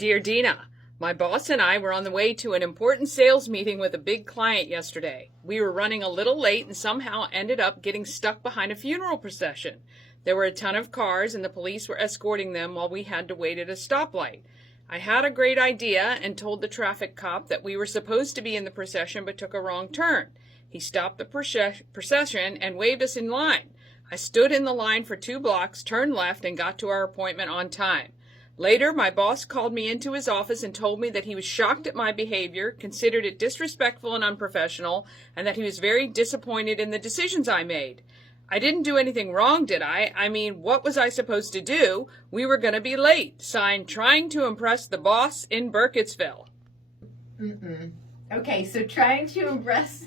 Dear Dina, my boss and I were on the way to an important sales meeting with a big client yesterday. We were running a little late and somehow ended up getting stuck behind a funeral procession. There were a ton of cars and the police were escorting them while we had to wait at a stoplight. I had a great idea and told the traffic cop that we were supposed to be in the procession but took a wrong turn. He stopped the procession and waved us in line. I stood in the line for 2 blocks, turned left, and got to our appointment on time. Later, my boss called me into his office and told me that he was shocked at my behavior, considered it disrespectful and unprofessional, and that he was very disappointed in the decisions I made. I didn't do anything wrong, did I? I mean, what was I supposed to do? We were going to be late. Signed, trying to impress the boss in Burkittsville. Okay, so trying to impress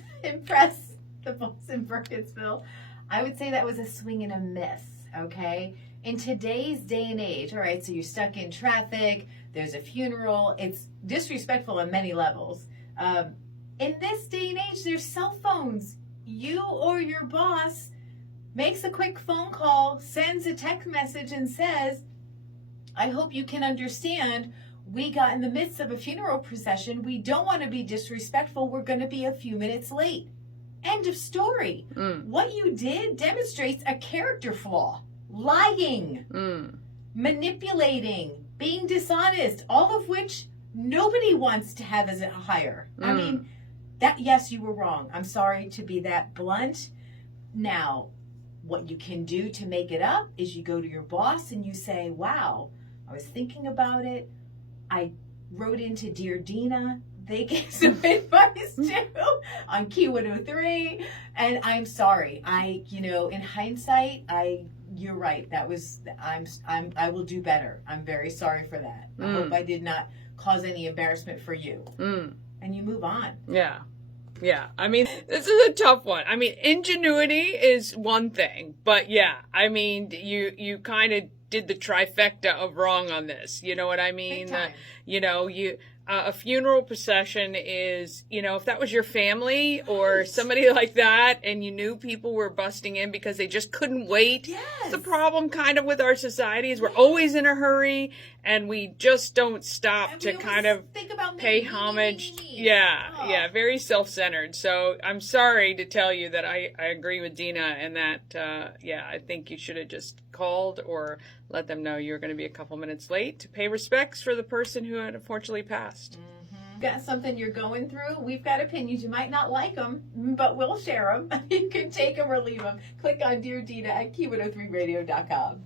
the boss in Burkittsville, I would say that was a swing and a miss, okay? In today's day and age, all right, so you're stuck in traffic, there's a funeral, it's disrespectful on many levels. In this day and age, there's cell phones. You or your boss makes a quick phone call, sends a text message and says, I hope you can understand, we got in the midst of a funeral procession. We don't want to be disrespectful. We're going to be a few minutes late. End of story. What you did demonstrates a character flaw. Lying, manipulating, being dishonest, all of which nobody wants to have as a hire. I mean, that, yes, you were wrong. I'm sorry to be that blunt. Now, what you can do to make it up is you go to your boss and you say, wow, I was thinking about it. I wrote into Dear Dina. They gave some advice too on Key 103. And I'm sorry. In hindsight, you're right. I will do better. I'm very sorry for that. I hope I did not cause any embarrassment for you. And you move on. Yeah. Yeah. I mean, this is a tough one. I mean, ingenuity is one thing, but yeah, I mean, you kind of did the trifecta of wrong on this. You know what I mean? A funeral procession is, if that was your family or somebody like that and you knew people were busting in because they just couldn't wait. Yes. The problem kind of with our society is we're always in a hurry and we just don't stop to kind of pay homage. Yeah, very self-centered. So I'm sorry to tell you that I agree with Dina and that, I think you should have just called or let them know you're going to be a couple minutes late to pay respects for the person who had unfortunately passed. Got something you're going through, we've got opinions. You might not like them, but we'll share them. You can take them or leave them. Click on Dear Dina at Key103radio.com.